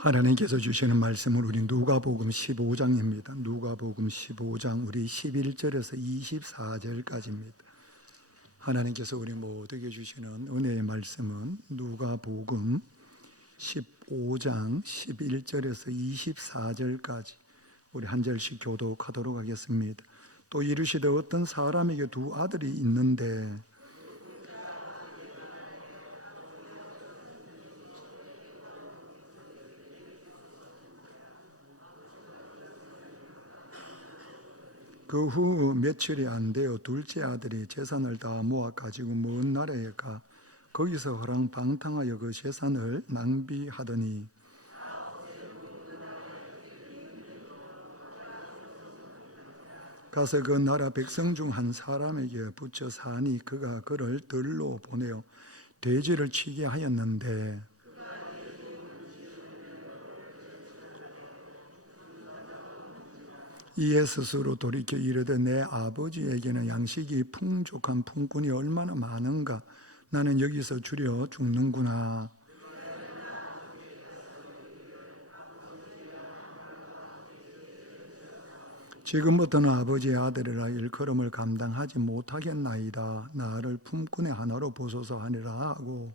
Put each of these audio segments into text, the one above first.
하나님께서 주시는 말씀은 우리 누가복음 15장입니다. 누가복음 15장 우리 11절에서 24절까지입니다. 하나님께서 우리 모두에게 주시는 은혜의 말씀은 누가복음 15장 11절에서 24절까지 우리 한 절씩 교독하도록 하겠습니다. 또 이르시되 어떤 사람에게 두 아들이 있는데 그 후 며칠이 안 되어 둘째 아들이 재산을 다 모아 가지고 먼 나라에 가 거기서 허랑방탕하여 그 재산을 낭비하더니 가서 그 나라 백성 중 한 사람에게 붙여 사니 그가 그를 들로 보내어 돼지를 치게 하였는데 이에 스스로 돌이켜 이르되 내 아버지에게는 양식이 풍족한 품꾼이 얼마나 많은가. 나는 여기서 줄여 죽는구나. 지금부터는 아버지의 아들이라 일컬음을 감당하지 못하겠나이다. 나를 품꾼의 하나로 보소서 하니라 하고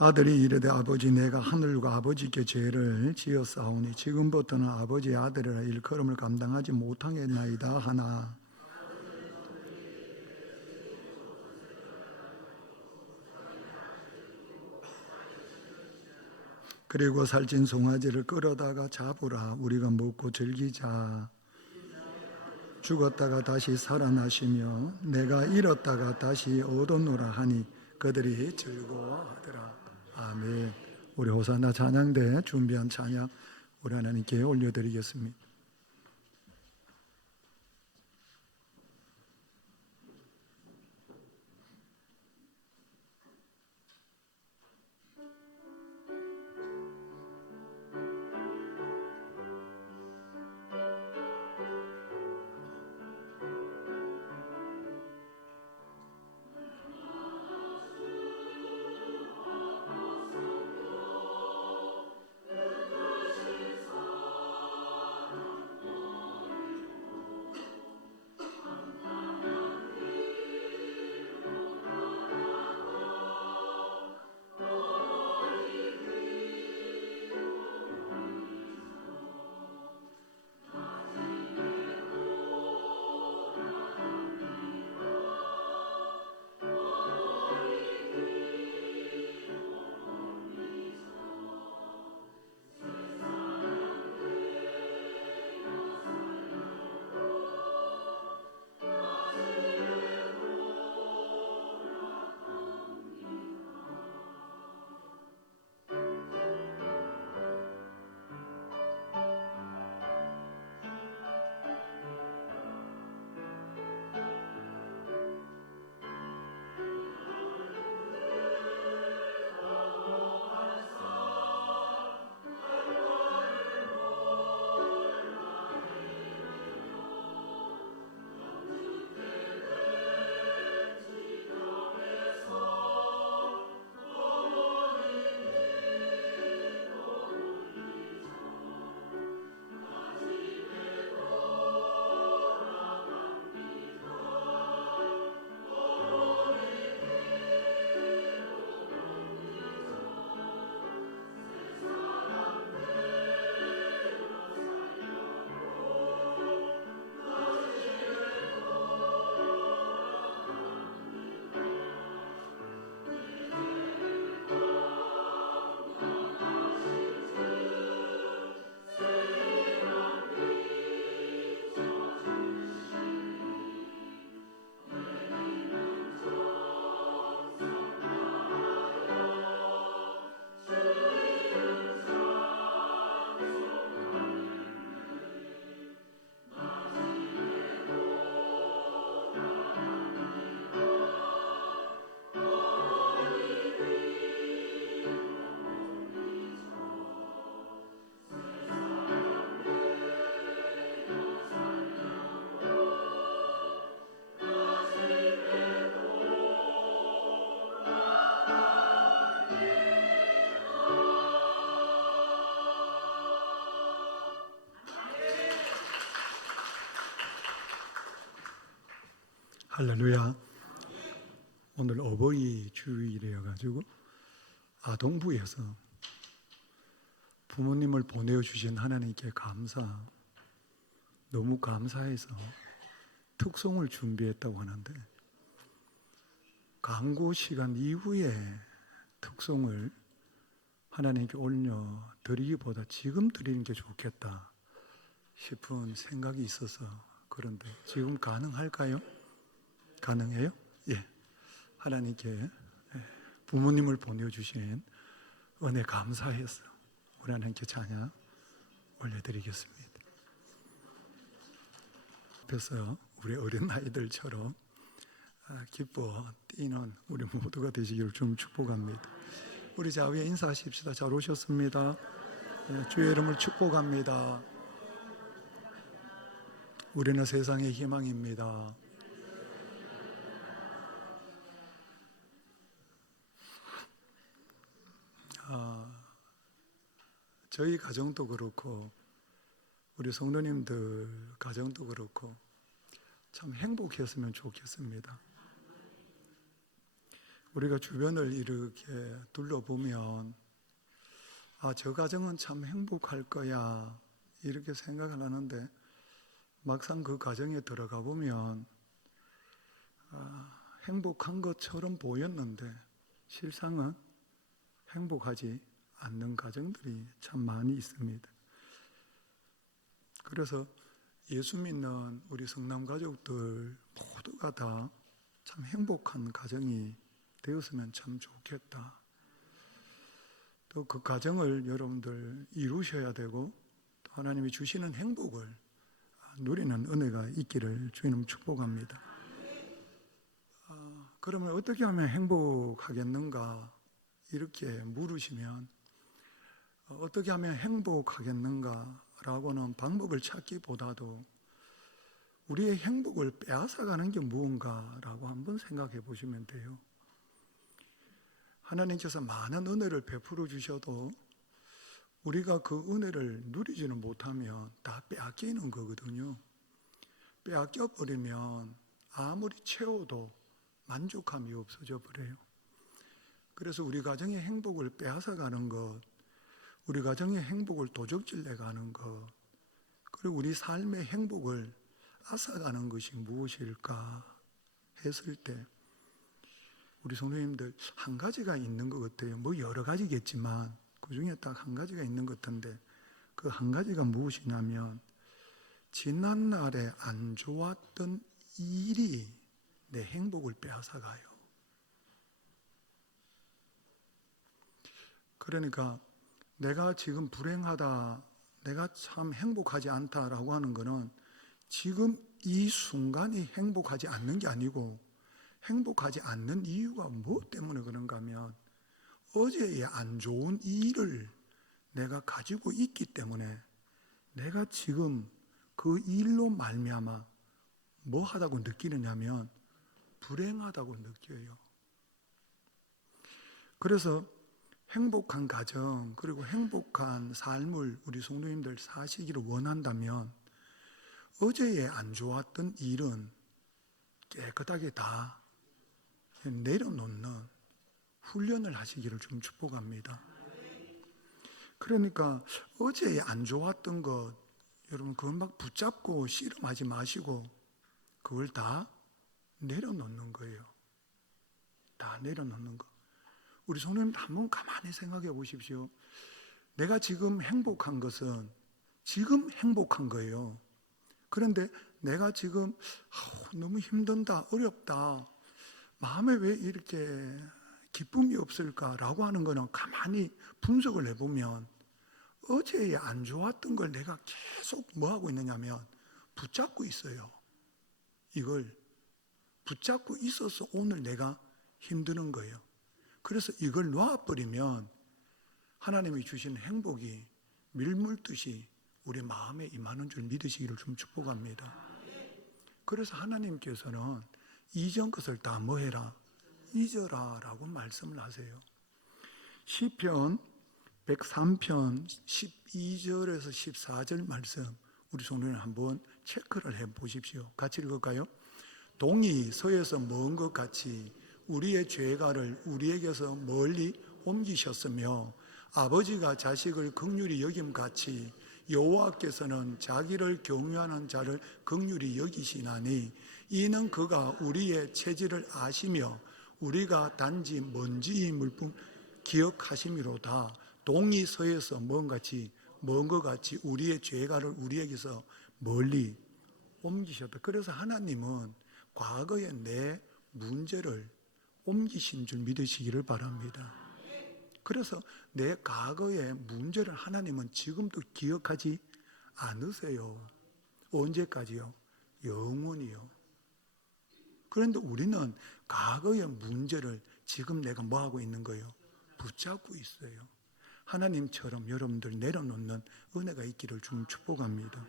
아들이 이르되 아버지 내가 하늘과 아버지께 죄를 지었사오니 지금부터는 아버지의 아들이라 일컬음을 감당하지 못하겠나이다 하나 그리고 살찐 송아지를 끌어다가 잡으라. 우리가 먹고 즐기자. 죽었다가 다시 살아나시며 내가 잃었다가 다시 얻었노라 하니 그들이 즐거워하더라. 아멘. 우리 호산나 찬양대 준비한 찬양 우리 하나님께 올려드리겠습니다. 할렐루야. 오늘 어버이 주일이어가지고 아동부에서 부모님을 보내주신 하나님께 너무 감사해서 특송을 준비했다고 하는데, 광고 시간 이후에 특송을 하나님께 올려드리기보다 지금 드리는 게 좋겠다 싶은 생각이 있어서, 그런데 지금 가능할까요? 가능해요? 예. 하나님께 부모님을 보내주신 은혜 감사해서 우리 하나님께 찬양 올려드리겠습니다. 앞에서 우리 어린아이들처럼 기뻐 뛰는 우리 모두가 되시기를 좀 축복합니다. 우리 자위에 인사하십시다. 잘 오셨습니다. 주의 이름을 축복합니다. 우리는 세상의 희망입니다. 저희 가정도 그렇고 우리 성도님들 가정도 그렇고 참 행복했으면 좋겠습니다. 우리가 주변을 이렇게 둘러보면 저 가정은 참 행복할 거야 이렇게 생각을 하는데, 막상 그 가정에 들어가 보면 행복한 것처럼 보였는데 실상은 행복하지 않는 가정들이 참 많이 있습니다. 그래서 예수 믿는 우리 성남 가족들 모두가 다 참 행복한 가정이 되었으면 참 좋겠다. 또 그 가정을 여러분들 이루셔야 되고, 또 하나님이 주시는 행복을 누리는 은혜가 있기를 주님 축복합니다. 그러면 어떻게 하면 행복하겠는가 이렇게 물으시면, 어떻게 하면 행복하겠는가라고는 방법을 찾기보다도 우리의 행복을 빼앗아가는 게 무언가라고 한번 생각해 보시면 돼요. 하나님께서 많은 은혜를 베풀어 주셔도 우리가 그 은혜를 누리지는 못하면 다 빼앗기는 거거든요. 빼앗겨 버리면 아무리 채워도 만족감이 없어져 버려요. 그래서 우리 가정의 행복을 빼앗아가는 것, 우리 가정의 행복을 도적질 내가는 것, 그리고 우리 삶의 행복을 앗아가는 것이 무엇일까 했을 때 우리 성도님들 한 가지가 있는 것 같아요. 뭐 여러 가지겠지만 그 중에 딱 한 가지가 있는 것 같은데, 그 한 가지가 무엇이냐면 지난날에 안 좋았던 일이 내 행복을 빼앗아가요. 그러니까 내가 지금 불행하다, 내가 참 행복하지 않다라고 하는 거는 지금 이 순간이 행복하지 않는 게 아니고, 행복하지 않는 이유가 뭐 때문에 그런가 하면 어제의 안 좋은 일을 내가 가지고 있기 때문에 내가 지금 그 일로 말미암아 뭐 하다고 느끼느냐면 불행하다고 느껴요. 그래서 행복한 가정, 그리고 행복한 삶을 우리 성도님들 사시기를 원한다면 어제의 안 좋았던 일은 깨끗하게 다 내려놓는 훈련을 하시기를 좀 축복합니다. 그러니까 어제의 안 좋았던 것, 여러분 그걸 막 붙잡고 씨름하지 마시고 그걸 다 내려놓는 거예요. 다 내려놓는 거. 우리 성도님 한번 가만히 생각해 보십시오. 내가 지금 행복한 것은 지금 행복한 거예요. 그런데 내가 지금 너무 힘든다, 어렵다, 마음에 왜 이렇게 기쁨이 없을까라고 하는 거는 가만히 분석을 해보면 어제에 안 좋았던 걸 내가 계속 뭐 하고 있느냐면 붙잡고 있어요. 이걸 붙잡고 있어서 오늘 내가 힘드는 거예요. 그래서 이걸 놔버리면 하나님이 주신 행복이 밀물듯이 우리 마음에 임하는 줄 믿으시기를 좀 축복합니다. 그래서 하나님께서는 이전 것을 다 뭐 해라? 잊어라 라고 말씀을 하세요. 시편 103편 12절에서 14절 말씀 우리 성도님 한번 체크를 해 보십시오. 같이 읽을까요? 동이 서에서 먼 것 같이 우리의 죄가를 우리에게서 멀리 옮기셨으며 아버지가 자식을 긍휼히 여김같이 여호와께서는 자기를 경유하는 자를 긍휼히 여기시나니 이는 그가 우리의 체질을 아시며 우리가 단지 먼지임을 뿐 기억하심이로다. 동이 서에서 먼 것 같이 우리의 죄가를 우리에게서 멀리 옮기셨다. 그래서 하나님은 과거의 내 문제를 옮기신 줄 믿으시기를 바랍니다. 그래서 내 과거의 문제를 하나님은 지금도 기억하지 않으세요. 언제까지요? 영원히요. 그런데 우리는 과거의 문제를 지금 내가 뭐하고 있는 거예요? 붙잡고 있어요. 하나님처럼 여러분들 내려놓는 은혜가 있기를 좀 축복합니다.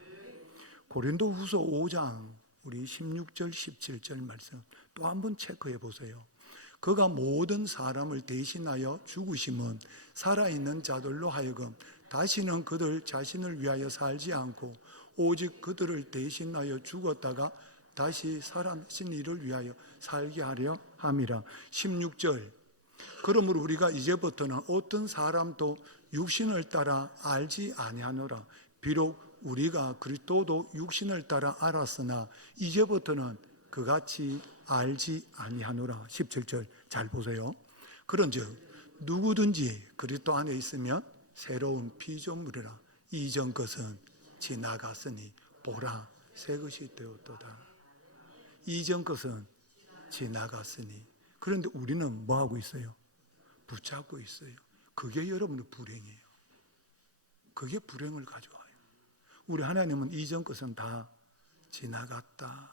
고린도후서 5장 우리 16절 17절 말씀 또 한번 체크해 보세요. 그가 모든 사람을 대신하여 죽으심은 살아있는 자들로 하여금 다시는 그들 자신을 위하여 살지 않고 오직 그들을 대신하여 죽었다가 다시 살아나신 이를 위하여 살게 하려 함이라. 16절 그러므로 우리가 이제부터는 어떤 사람도 육신을 따라 알지 아니하노라. 비록 우리가 그리스도도 육신을 따라 알았으나 이제부터는 그같이 알지 아니하노라. 17절 잘 보세요. 그런즉 누구든지 그리스도 안에 있으면 새로운 피조물이라. 이전 것은 지나갔으니 보라 새 것이 되었도다. 이전 것은 지나갔으니. 그런데 우리는 뭐하고 있어요? 붙잡고 있어요. 그게 여러분의 불행이에요. 그게 불행을 가져와요. 우리 하나님은 이전 것은 다 지나갔다.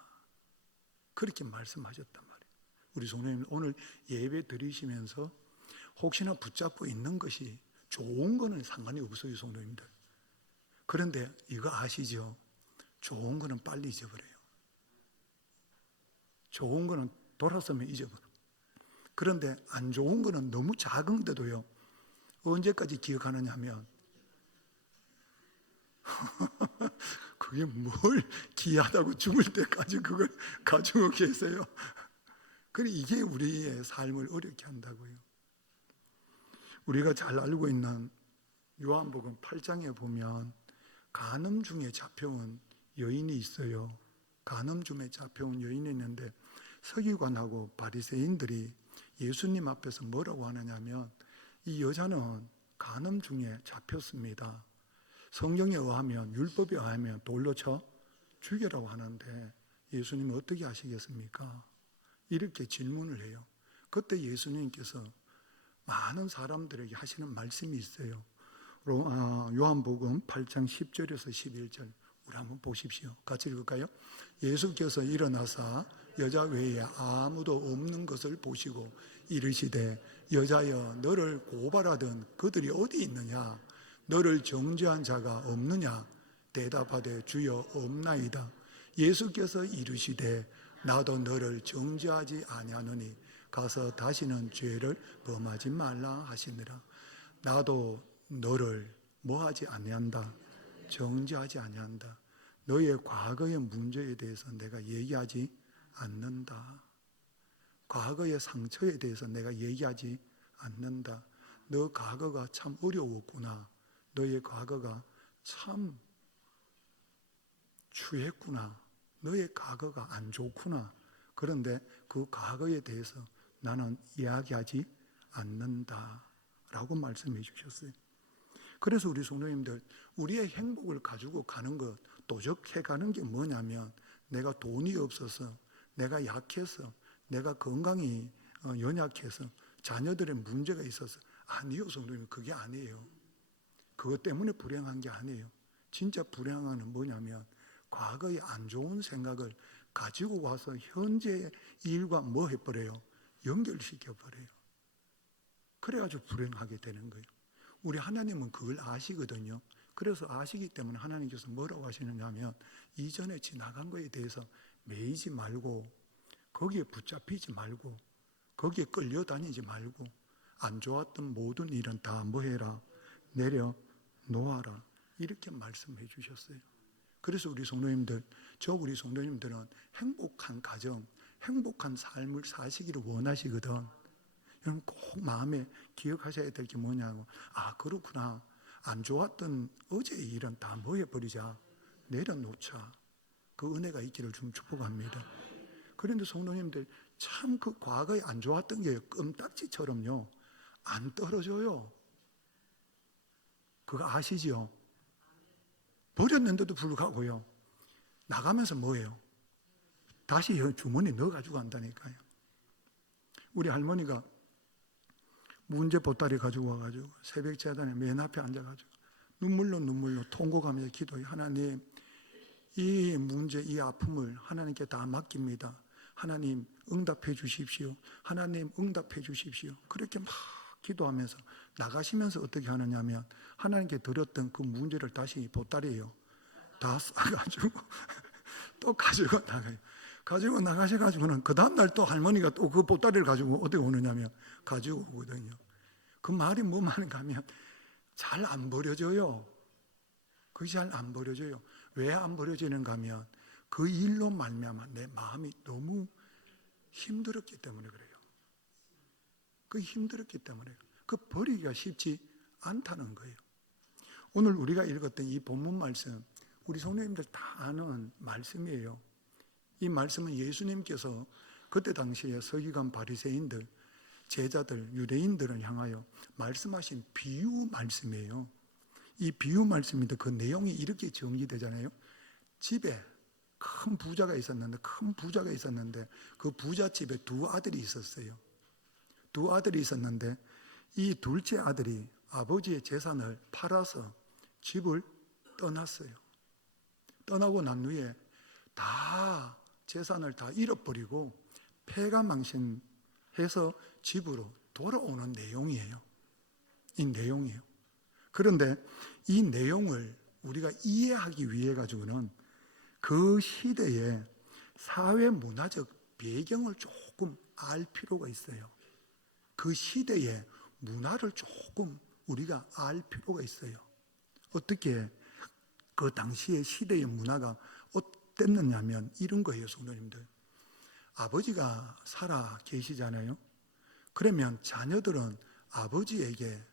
그렇게 말씀하셨단 말이에요. 우리 성도님 오늘 예배 드리시면서 혹시나 붙잡고 있는 것이 좋은 거는 상관이 없어요, 성도님들. 그런데 이거 아시죠? 좋은 거는 빨리 잊어버려요. 좋은 거는 돌아서면 잊어버려. 그런데 안 좋은 거는 너무 작은데도요, 언제까지 기억하느냐 하면 그게 뭘 귀하다고 죽을 때까지 그걸 가지고 계세요. 그래 이게 우리의 삶을 어렵게 한다고요. 우리가 잘 알고 있는 요한복음 8장에 보면 간음 중에 잡혀온 여인이 있어요. 간음 중에 잡혀온 여인이 있는데 서기관하고 바리새인들이 예수님 앞에서 뭐라고 하느냐면 이 여자는 간음 중에 잡혔습니다. 성경에 의하면 율법에 의하면 돌로 쳐 죽여라고 하는데 예수님은 어떻게 하시겠습니까? 이렇게 질문을 해요. 그때 예수님께서 많은 사람들에게 하시는 말씀이 있어요. 요한복음 8장 10절에서 11절 우리 한번 보십시오. 같이 읽을까요? 예수께서 일어나사 여자 외에 아무도 없는 것을 보시고 이르시되 여자여 너를 고발하던 그들이 어디 있느냐? 너를 정죄한 자가 없느냐? 대답하되 주여 없나이다. 예수께서 이르시되 나도 너를 정죄하지 아니하노니 가서 다시는 죄를 범하지 말라 하시니라. 나도 너를 뭐하지 아니한다? 정죄하지 아니한다. 너의 과거의 문제에 대해서 내가 얘기하지 않는다. 과거의 상처에 대해서 내가 얘기하지 않는다. 너 과거가 참 어려웠구나. 너의 과거가 참 추했구나. 너의 과거가 안 좋구나. 그런데 그 과거에 대해서 나는 이야기하지 않는다 라고 말씀해 주셨어요. 그래서 우리 성도님들 우리의 행복을 가지고 가는 것 도적해 가는 게 뭐냐면 내가 돈이 없어서 내가 약해서 내가 건강이 연약해서 자녀들의 문제가 있어서 아니요 성도님 그게 아니에요. 그것 때문에 불행한 게 아니에요. 진짜 불행한 건 뭐냐면 과거의 안 좋은 생각을 가지고 와서 현재의 일과 뭐 해버려요? 연결시켜버려요. 그래가지고 불행하게 되는 거예요. 우리 하나님은 그걸 아시거든요. 그래서 아시기 때문에 하나님께서 뭐라고 하시느냐 하면 이전에 지나간 거에 대해서 매이지 말고 거기에 붙잡히지 말고 거기에 끌려다니지 말고 안 좋았던 모든 일은 다 뭐해라? 내려놓아라. 이렇게 말씀해 주셨어요. 그래서 우리 성도님들은 행복한 가정, 행복한 삶을 사시기를 원하시거든. 여러분 꼭 마음에 기억하셔야 될 게 뭐냐고. 그렇구나. 안 좋았던 어제의 일은 다 모여버리자. 내려놓자. 그 은혜가 있기를 좀 축복합니다. 그런데 성도님들 참 그 과거에 안 좋았던 게 껌딱지처럼요 안 떨어져요. 그거 아시지요? 버렸는데도 불구하고요 나가면서 뭐예요? 다시 주머니에 넣어가지고 간다니까요. 우리 할머니가 문제 보따리 가지고 와가지고 새벽 재단에 맨 앞에 앉아가지고 눈물로 통곡하면서 기도해요. 하나님, 이 문제, 이 아픔을 하나님께 다 맡깁니다. 하나님 응답해 주십시오. 하나님 응답해 주십시오. 그렇게 막 기도하면서 나가시면서 어떻게 하느냐면 하나님께 드렸던 그 문제를 다시 보따리에요 다 싸가지고 또 가지고 나가요. 가지고 나가셔가지고는 그 다음날 또 할머니가 또 그 보따리를 가지고 어디 오느냐면 가지고 오거든요. 그 말이 뭐 말인가 하면 잘 안 버려져요. 그게 잘 안 버려져요. 왜 안 버려지는가 하면 그 일로 말미암아 내 마음이 너무 힘들었기 때문에 그래요. 그 힘들었기 때문에 그 버리기가 쉽지 않다는 거예요. 오늘 우리가 읽었던 이 본문 말씀 우리 성도님들 다 아는 말씀이에요. 이 말씀은 예수님께서 그때 당시에 서기관 바리새인들 제자들 유대인들을 향하여 말씀하신 비유 말씀이에요. 이 비유 말씀인데 그 내용이 이렇게 정리되잖아요. 집에 큰 부자가 있었는데 그 부자 집에 두 아들이 있었어요. 두 아들이 있었는데 이 둘째 아들이 아버지의 재산을 팔아서 집을 떠났어요. 떠나고 난 후에 다 재산을 다 잃어버리고 패가망신해서 집으로 돌아오는 내용이에요. 이 내용이에요. 그런데 이 내용을 우리가 이해하기 위해 가지고는 그 시대의 사회 문화적 배경을 조금 알 필요가 있어요. 그 시대의 문화를 조금 우리가 알 필요가 있어요. 어떻게 그 당시의 시대의 문화가 어땠느냐면 이런 거예요, 성도님들. 아버지가 살아 계시잖아요. 그러면 자녀들은 아버지에게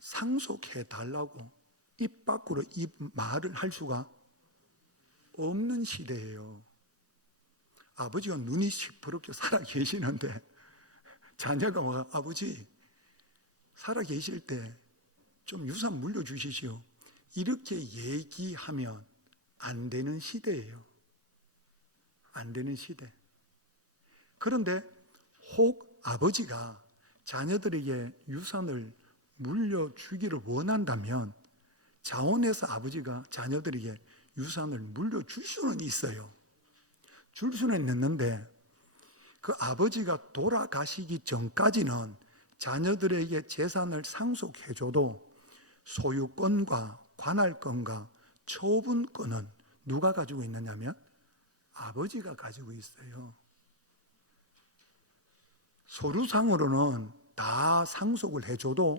상속해 달라고 입 밖으로 이 말을 할 수가 없는 시대예요. 아버지가 눈이 시퍼렇게 살아 계시는데 자녀가 와 아버지 살아 계실 때 좀 유산 물려주시시오. 이렇게 얘기하면 안 되는 시대예요. 안 되는 시대. 그런데 혹 아버지가 자녀들에게 유산을 물려주기를 원한다면 자원해서 아버지가 자녀들에게 유산을 물려줄 수는 있어요. 줄 수는 있는데 그 아버지가 돌아가시기 전까지는 자녀들에게 재산을 상속해줘도 소유권과 관할권과 처분권은 누가 가지고 있느냐면 아버지가 가지고 있어요. 서류상으로는 다 상속을 해줘도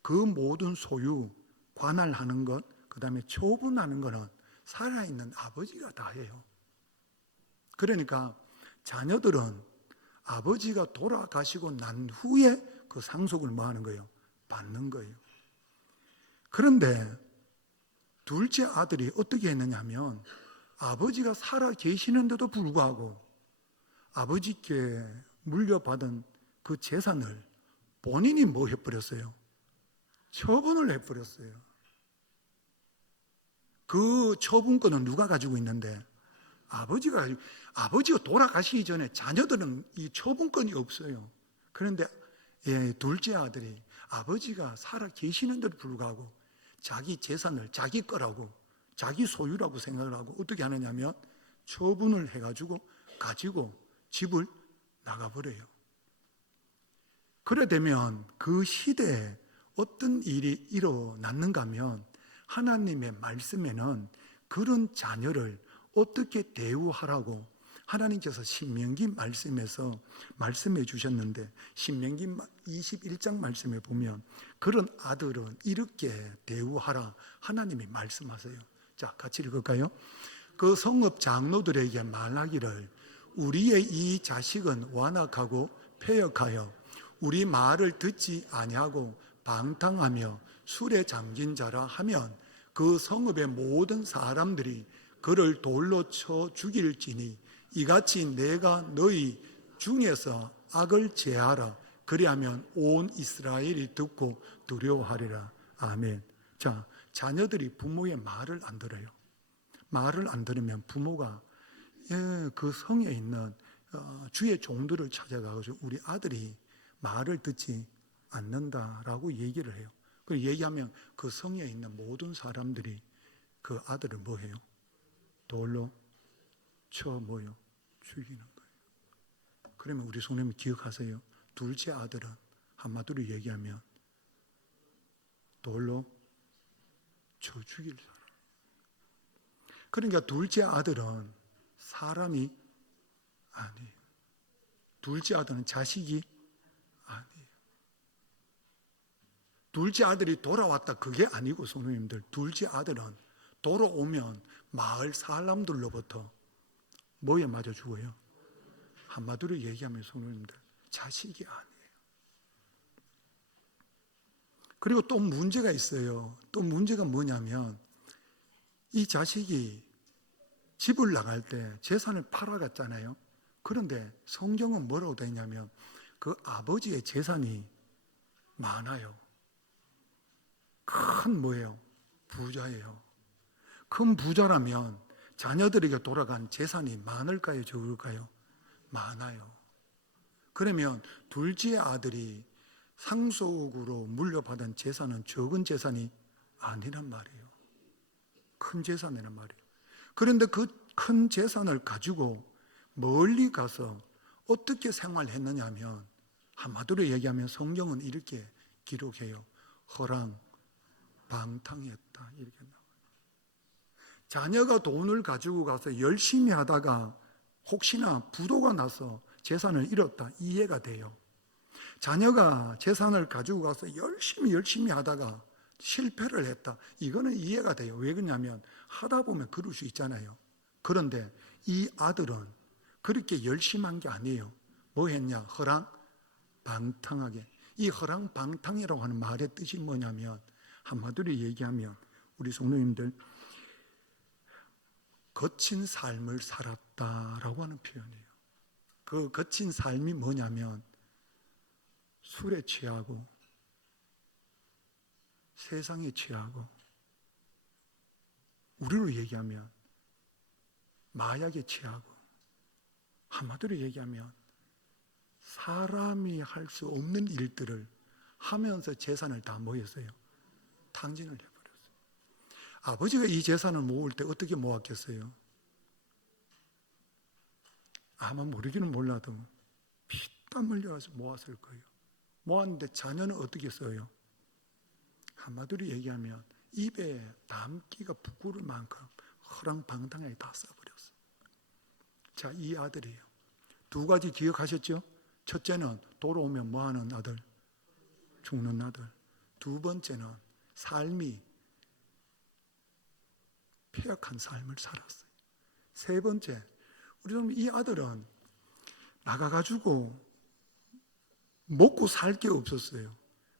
그 모든 소유, 관할하는 것, 그 다음에 처분하는 것은 살아있는 아버지가 다 해요. 그러니까 자녀들은 아버지가 돌아가시고 난 후에 그 상속을 뭐 하는 거예요? 받는 거예요. 그런데 둘째 아들이 어떻게 했느냐 하면 아버지가 살아 계시는데도 불구하고 아버지께 물려받은 그 재산을 본인이 뭐 해버렸어요? 처분을 해버렸어요. 그 처분권은 누가 가지고 있는데? 아버지가 돌아가시기 전에 자녀들은 이 처분권이 없어요. 그런데 둘째 아들이 아버지가 살아 계시는데도 불구하고 자기 재산을 자기 거라고 자기 소유라고 생각을 하고 어떻게 하느냐면 처분을 해가지고 가지고 집을 나가버려요. 그래 되면 그 시대에 어떤 일이 일어났는가 하면 하나님의 말씀에는 그런 자녀를 어떻게 대우하라고 하나님께서 신명기 말씀에서 말씀해 주셨는데 신명기 21장 말씀에 보면 그런 아들은 이렇게 대우하라 하나님이 말씀하세요. 자, 같이 읽을까요? 그 성읍 장로들에게 말하기를 우리의 이 자식은 완악하고 패역하여 우리 말을 듣지 아니하고 방탕하며 술에 잠긴 자라 하면 그 성읍의 모든 사람들이 그를 돌로 쳐 죽일지니 이같이 내가 너희 중에서 악을 제하라. 그리하면 온 이스라엘이 듣고 두려워하리라. 아멘. 자, 자녀들이 부모의 말을 안 들어요. 말을 안 들으면 부모가 그 성에 있는 주의 종들을 찾아가서 우리 아들이 말을 듣지 않는다라고 얘기를 해요. 그 얘기하면 그 성에 있는 모든 사람들이 그 아들을 뭐 해요? 돌로 쳐 뭐요? 죽이는 거예요. 그러면 우리 손님 기억하세요. 둘째 아들은 한마디로 얘기하면 돌로 쳐 죽일 사람. 그러니까 둘째 아들은 사람이 아니에요. 둘째 아들은 자식이 아니에요. 둘째 아들이 돌아왔다 그게 아니고 성도님들, 둘째 아들은 돌아오면 마을 사람들로부터 뭐에 맞아 죽어요? 한마디로 얘기하면 성도님들, 자식이 아니에요. 그리고 또 문제가 있어요. 또 문제가 뭐냐면 이 자식이 집을 나갈 때 재산을 팔아갔잖아요. 그런데 성경은 뭐라고 되어 있냐면 그 아버지의 재산이 많아요. 큰 뭐예요? 부자예요. 큰 부자라면 자녀들에게 돌아간 재산이 많을까요? 적을까요? 많아요. 그러면 둘째 아들이 상속으로 물려받은 재산은 적은 재산이 아니란 말이에요. 큰 재산이란 말이에요. 그런데 그 큰 재산을 가지고 멀리 가서 어떻게 생활했느냐 하면 한마디로 얘기하면 성경은 이렇게 기록해요. 허랑, 방탕했다 이렇게 나와요. 자녀가 돈을 가지고 가서 열심히 하다가 혹시나 부도가 나서 재산을 잃었다 이해가 돼요. 자녀가 재산을 가지고 가서 열심히 하다가 실패를 했다 이거는 이해가 돼요. 왜 그러냐면 하다 보면 그럴 수 있잖아요. 그런데 이 아들은 그렇게 열심히 한 게 아니에요. 뭐 했냐? 허랑방탕하게. 이 허랑방탕이라고 하는 말의 뜻이 뭐냐면 한마디로 얘기하면 우리 성도님들 거친 삶을 살았다라고 하는 표현이에요. 그 거친 삶이 뭐냐면 술에 취하고 세상에 취하고 우리로 얘기하면 마약에 취하고 한마디로 얘기하면 사람이 할 수 없는 일들을 하면서 재산을 다 모였어요. 탕진을 해버렸어요. 아버지가 이 재산을 모을 때 어떻게 모았겠어요? 아마 모르기는 몰라도 피땀 흘려서 모았을 거예요. 모았는데 자녀는 어떻게 써요? 한마디로 얘기하면 입에 담기가 부끄러울 만큼 허랑방탕하게 다 써버렸어요. 자, 이 아들이에요. 두 가지 기억하셨죠? 첫째는 돌아오면 뭐하는 아들? 죽는 아들. 두 번째는 삶이 폐역한 삶을 살았어요. 세 번째, 우리 이 아들은 나가가지고 먹고 살 게 없었어요.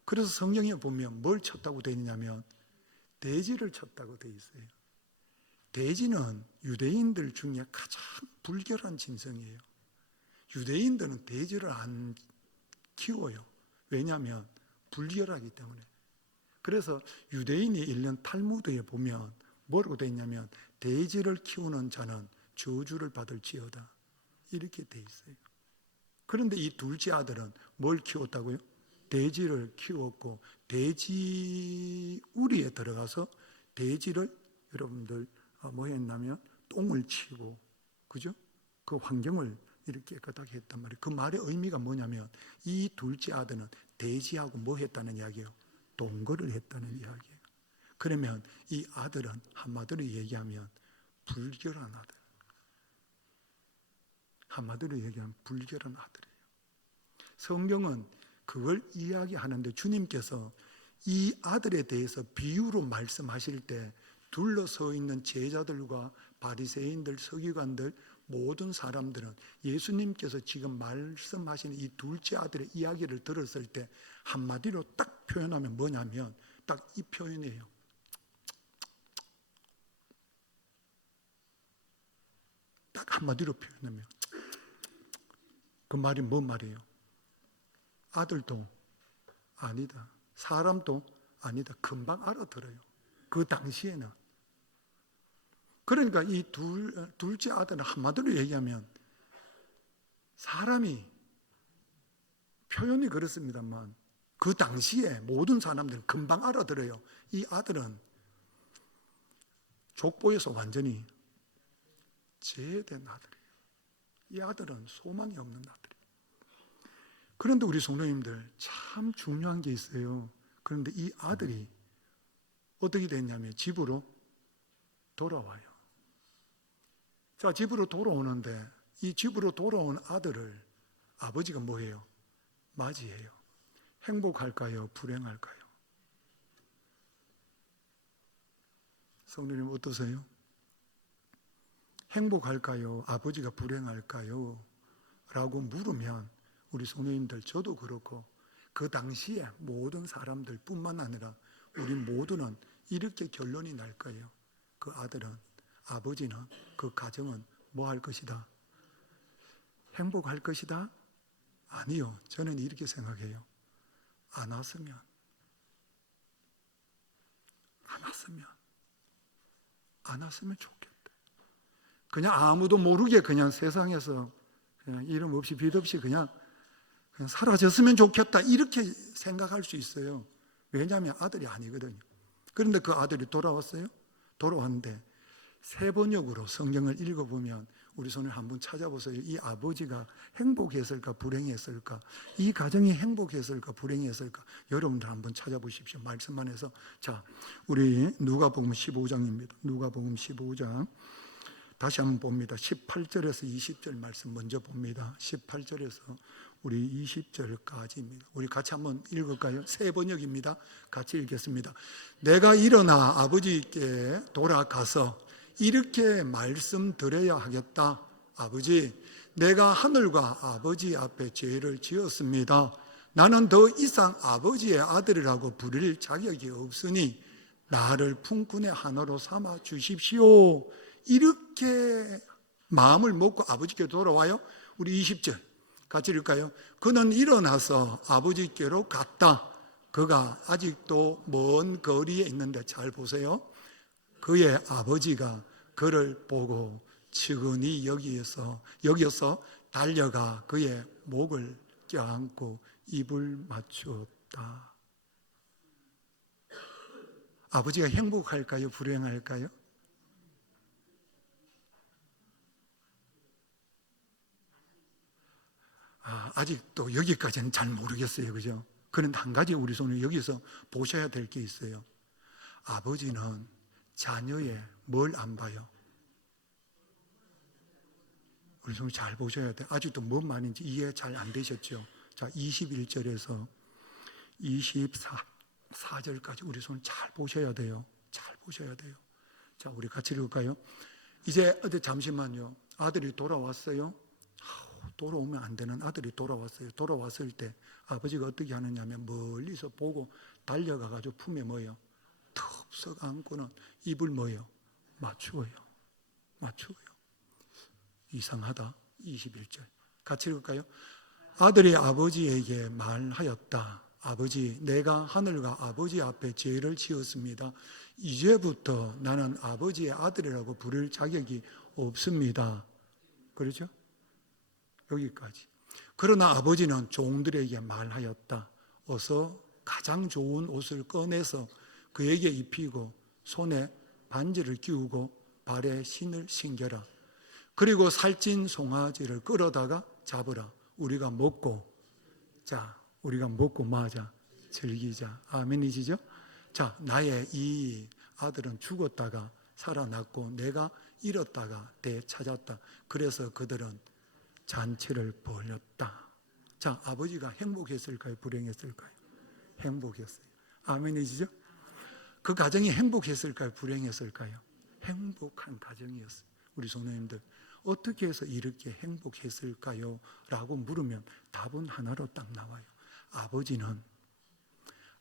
그래서 성경에 보면 뭘 쳤다고 되어 있냐면 돼지를 쳤다고 되어 있어요. 돼지는 유대인들 중에 가장 불결한 짐승이에요. 유대인들은 돼지를 안 키워요. 왜냐하면 불결하기 때문에. 그래서 유대인이 읽는 탈무드에 보면 뭐라고 되어 있냐면 돼지를 키우는 자는 저주를 받을지어다 이렇게 되어 있어요. 그런데 이 둘째 아들은 뭘 키웠다고요? 돼지를 키웠고 돼지 우리에 들어가서 돼지를 여러분들 뭐 했냐면 똥을 치고 그죠? 그 환경을 이렇게 깨끗하게 했단 말이에요. 그 말의 의미가 뭐냐면 이 둘째 아들은 돼지하고 뭐 했다는 이야기예요? 동거를 했다는 이야기예요. 그러면 이 아들은 한마디로 얘기하면 불결한 아들. 한마디로 얘기하면 불결한 아들이에요. 성경은 그걸 이야기하는데 주님께서 이 아들에 대해서 비유로 말씀하실 때 둘러서 있는 제자들과 바리새인들, 서기관들 모든 사람들은 예수님께서 지금 말씀하시는 이 둘째 아들의 이야기를 들었을 때 한마디로 딱 표현하면 뭐냐면 딱 이 표현이에요. 딱 한마디로 표현하면 그 말이 뭔 말이에요? 아들도 아니다, 사람도 아니다. 금방 알아들어요. 그 당시에는. 그러니까 이 둘째 아들은 한마디로 얘기하면 사람이, 표현이 그렇습니다만 그 당시에 모든 사람들은 금방 알아들어요. 이 아들은 족보에서 완전히 제외된 아들이에요. 이 아들은 소망이 없는 아들이에요. 그런데 우리 성도님들 참 중요한 게 있어요. 그런데 이 아들이 어떻게 됐냐면 집으로 돌아와요. 자, 집으로 돌아오는데 이 집으로 돌아온 아들을 아버지가 뭐예요? 맞이해요. 행복할까요? 불행할까요? 성도님 어떠세요? 행복할까요? 아버지가 불행할까요? 라고 물으면 우리 성도님들, 저도 그렇고 그 당시에 모든 사람들 뿐만 아니라 우리 모두는 이렇게 결론이 날 거예요. 그 아들은, 아버지는, 그 가정은 뭐 할 것이다? 행복할 것이다? 아니요. 저는 이렇게 생각해요. 안 왔으면 좋겠다. 그냥 아무도 모르게 그냥 세상에서 그냥 이름 없이 빛 없이 그냥 사라졌으면 좋겠다, 이렇게 생각할 수 있어요. 왜냐하면 아들이 아니거든요. 그런데 그 아들이 돌아왔어요. 돌아왔는데 세 번역으로 성경을 읽어보면 우리 손을 한번 찾아보세요. 이 아버지가 행복했을까 불행했을까, 이 가정이 행복했을까 불행했을까, 여러분들 한번 찾아보십시오. 말씀 안에서. 자, 우리 누가복음 15장입니다. 누가복음 15장 다시 한번 봅니다. 18절에서 20절 말씀 먼저 봅니다. 18절에서 우리 20절까지입니다. 우리 같이 한번 읽을까요? 세 번역입니다. 같이 읽겠습니다. 내가 일어나 아버지께 돌아가서 이렇게 말씀드려야 하겠다. 아버지, 내가 하늘과 아버지 앞에 죄를 지었습니다. 나는 더 이상 아버지의 아들이라고 부를 자격이 없으니 나를 품꾼의 하나로 삼아 주십시오. 이렇게 마음을 먹고 아버지께 돌아와요. 우리 20절 같이 읽을까요? 그는 일어나서 아버지께로 갔다. 그가 아직도 먼 거리에 있는데 잘 보세요. 그의 아버지가 그를 보고 측은히 여기서 달려가 그의 목을 껴안고 입을 맞추었다. 아버지가 행복할까요? 불행할까요? 아직도 여기까지는 잘 모르겠어요. 그죠? 그런데 한 가지 우리 손에 여기서 보셔야 될 게 있어요. 아버지는 자녀의 뭘 안 봐요? 우리 손에 잘 보셔야 돼요. 아직도 뭔 말인지 이해 잘 안 되셨죠? 자, 21절에서 24절까지 우리 손 잘 보셔야 돼요. 잘 보셔야 돼요. 자, 우리 같이 읽을까요? 이제 잠시만요. 아들이 돌아왔어요. 돌아오면 안 되는 아들이 돌아왔어요. 돌아왔을 때 아버지가 어떻게 하느냐면 멀리서 보고 달려가가지고 품에 뭐예요? 턱 안고는 입을 뭐예요? 맞추어요. 이상하다. 21절 같이 읽을까요? 아들이 아버지에게 말하였다. 아버지, 내가 하늘과 아버지 앞에 죄를 지었습니다. 이제부터 나는 아버지의 아들이라고 부를 자격이 없습니다. 그렇죠? 여기까지. 그러나 아버지는 종들에게 말하였다. 어서 가장 좋은 옷을 꺼내서 그에게 입히고 손에 반지를 끼우고 발에 신을 신겨라. 그리고 살찐 송아지를 끌어다가 잡으라. 우리가 먹고 마자 즐기자. 아멘이시죠? 자, 나의 이 아들은 죽었다가 살아났고 내가 잃었다가 되찾았다. 그래서 그들은 잔치를 벌였다. 자, 아버지가 행복했을까요? 불행했을까요? 행복했어요. 아멘이시죠? 그 가정이 행복했을까요? 불행했을까요? 행복한 가정이었어요. 우리 성도님들, 어떻게 해서 이렇게 행복했을까요? 라고 물으면 답은 하나로 딱 나와요. 아버지는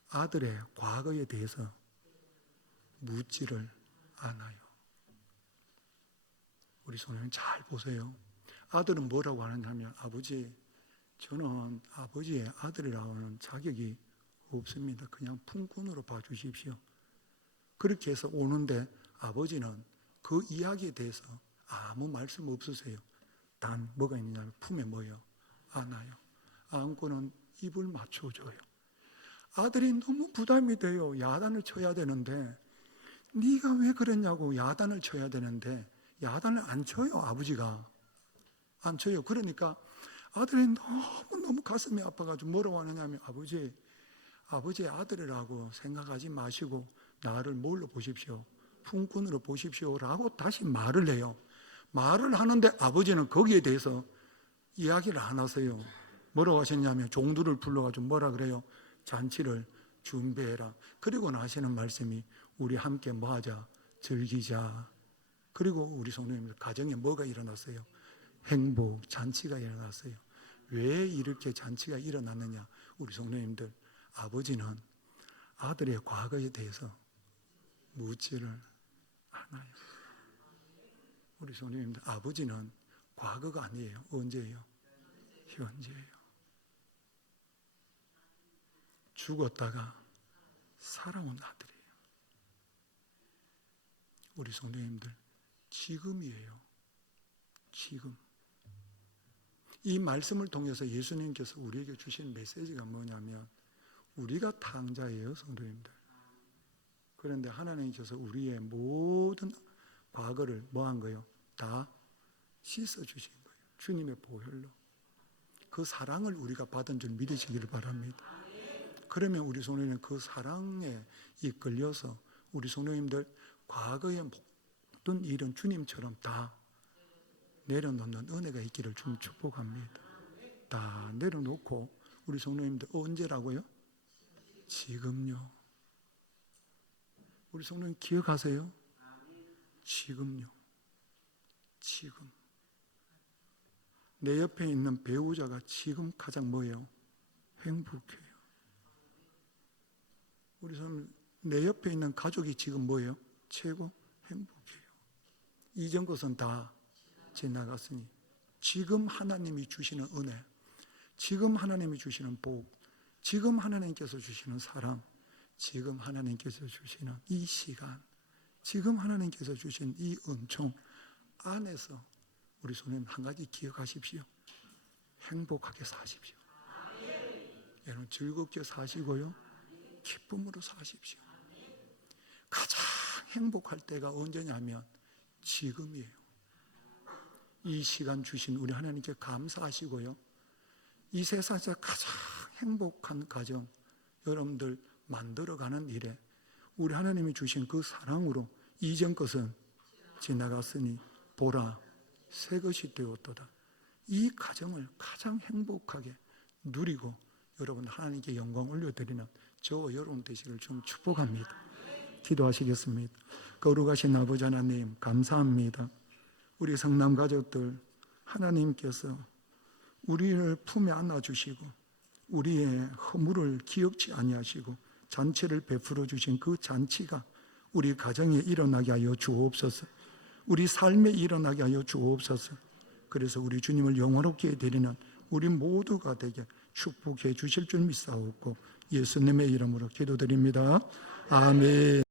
아들의 과거에 대해서 묻지를 않아요. 우리 손님 잘 보세요. 아들은 뭐라고 하느냐면, 아버지, 저는 아버지의 아들이라고는 자격이 없습니다. 그냥 품꾼으로 봐주십시오. 그렇게 해서 오는데 아버지는 그 이야기에 대해서 아무 말씀 없으세요. 단 뭐가 있느냐면 품에 뭐요? 안아요. 안고는 입을 맞춰줘요. 아들이 너무 부담이 돼요. 야단을 쳐야 되는데, 네가 왜 그랬냐고. 야단을 쳐야 되는데 야단을 안 쳐요. 아버지가 안 쳐요. 그러니까 아들이 너무 가슴이 아파가지고 뭐라고 하느냐면, 아버지의 아들이라고 생각하지 마시고 나를 뭘로 보십시오? 품꾼으로 보십시오 라고 다시 말을 해요. 말을 하는데 아버지는 거기에 대해서 이야기를 안 하세요. 뭐라고 하셨냐면, 종들을 불러가지고 뭐라 그래요? 잔치를 준비해라. 그리고 나시는 말씀이, 우리 함께 뭐 하자? 즐기자. 그리고 우리 성도님들 가정에 뭐가 일어났어요? 행복, 잔치가 일어났어요. 왜 이렇게 잔치가 일어났느냐? 우리 성도님들, 아버지는 아들의 과거에 대해서 묻지를 않아요. 우리 성도님들, 아버지는 과거가 아니에요. 언제예요? 현재예요. 죽었다가 살아온 아들이에요. 우리 성도님들, 지금이에요. 지금. 이 말씀을 통해서 예수님께서 우리에게 주신 메시지가 뭐냐면, 우리가 탕자예요, 성도님들. 그런데 하나님께서 우리의 모든 과거를 뭐 한 거예요? 다 씻어주신 거예요. 주님의 보혈로. 그 사랑을 우리가 받은 줄 믿으시기를 바랍니다. 그러면 우리 성도님은 그 사랑에 이끌려서 우리 성도님들 과거의 모든 일은 주님처럼 다 내려놓는 은혜가 있기를 좀 축복합니다. 다 내려놓고 우리 성도님들 언제라고요? 지금요. 우리 성도님 기억하세요? 지금요. 지금. 내 옆에 있는 배우자가 지금 가장 뭐예요? 행복해요. 우리 성도님, 내 옆에 있는 가족이 지금 뭐예요? 최고 행복해요. 이전 것은 다 지나갔으니 지금 하나님이 주시는 은혜, 지금 하나님이 주시는 복, 지금 하나님께서 주시는 사랑, 지금 하나님께서 주시는 이 시간, 지금 하나님께서 주신 이 은총 안에서 우리 손님 한 가지 기억하십시오. 행복하게 사십시오. 여러분 즐겁게 사시고요, 기쁨으로 사십시오. 가장 행복할 때가 언제냐면 지금이에요. 이 시간 주신 우리 하나님께 감사하시고요, 이 세상에서 가장 행복한 가정 여러분들 만들어가는 일에 우리 하나님이 주신 그 사랑으로 이전 것은 지나갔으니 보라 새 것이 되었도다. 이 가정을 가장 행복하게 누리고 여러분 하나님께 영광 올려드리는 저와 여러분 되시기를 좀 축복합니다. 기도하시겠습니다. 거룩하신 아버지 하나님 감사합니다. 우리 성남 가족들 하나님께서 우리를 품에 안아주시고 우리의 허물을 기억지 아니하시고 잔치를 베풀어 주신 그 잔치가 우리 가정에 일어나게 하여 주옵소서. 우리 삶에 일어나게 하여 주옵소서. 그래서 우리 주님을 영화롭게 드리는 우리 모두가 되게 축복해 주실 줄 믿사옵고 예수님의 이름으로 기도드립니다. 아멘.